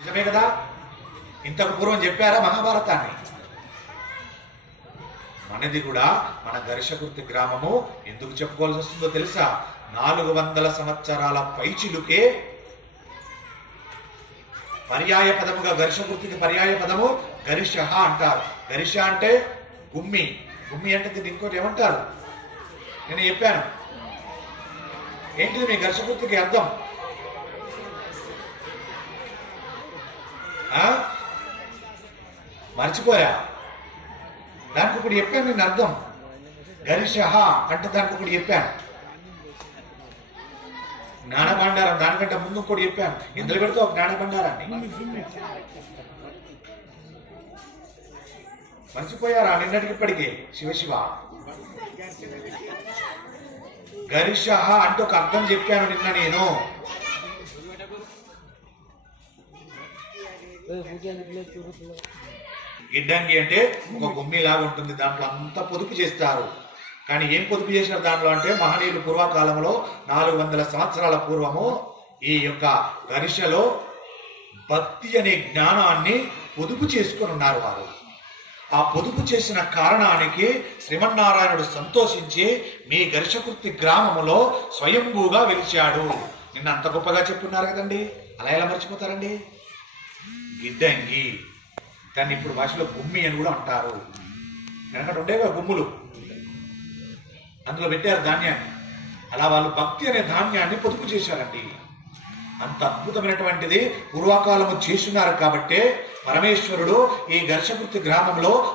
నిజమే కదా? ఇంతకు పూర్వం చెప్పారా మహాభారతాన్ని? మనది కూడా మన దర్శకుర్తి గ్రామము. ఎందుకు చెప్పుకోవాల్సి వస్తుందో తెలుసా? నాలుగు వందల సంవత్సరాల పైచిలుకే పర్యాయ పదముగా గరిషకుర్తికి పర్యాయ పదము గరిష అంటారు. గరిష అంటే గుమ్మి. గుమ్మి అంటే దీన్ని ఇంకోటి ఏమంటారు? నేను చెప్పాను. ఏంటిది మీ గరిషకుర్తికి అర్థం? మర్చిపోయా? దానికి ఇప్పుడు చెప్పాను నేను అర్థం. గరిష అంటే దానికి ఇప్పుడు చెప్పాను. జ్ఞానభండారం దానికంటే ముందు కూడా చెప్పాను. ఇందులో పెడితే ఒక జ్ఞానభండారాన్ని. మర్చిపోయారా? నిన్నటికి ఇప్పటికే. శివశివ గరిష అంటే ఒక అర్థం చెప్పాను నిన్న నేను. గిడ్డంగి అంటే ఒక గుమ్మి లాగా ఉంటుంది. దాంట్లో అంతా పొదుపు చేస్తారు. కానీ ఏం పొదుపు చేసిన దాంట్లో అంటే మహనీయులు పూర్వకాలంలో నాలుగు వందల సంవత్సరాల పూర్వము ఈ యొక్క గరిషలో భక్తి అనే జ్ఞానాన్ని పొదుపు చేసుకుని ఉన్నారు వారు. ఆ పొదుపు చేసిన కారణానికి శ్రీమన్నారాయణుడు సంతోషించి మీ గరిషకృతి గ్రామములో స్వయంభూగా వెలిచాడు. నిన్న అంత గొప్పగా చెప్పున్నారు కదండి. అలా ఎలా మర్చిపోతారండి? గిడ్డంగి. దాన్ని ఇప్పుడు భాషలో గుమ్మి అని కూడా అంటారు. వెనకటి ఉండేవి గుమ్ములు. అందులో పెట్టారు ధాన్యాన్ని. అలా వాళ్ళు భక్తి అనే ధాన్యాన్ని పొదుపు చేశారండి. అంత అద్భుతమైనటువంటిది పూర్వకాలము చేస్తున్నారు కాబట్టే పరమేశ్వరుడు ఈ ఘర్షకృతి గ్రామంలో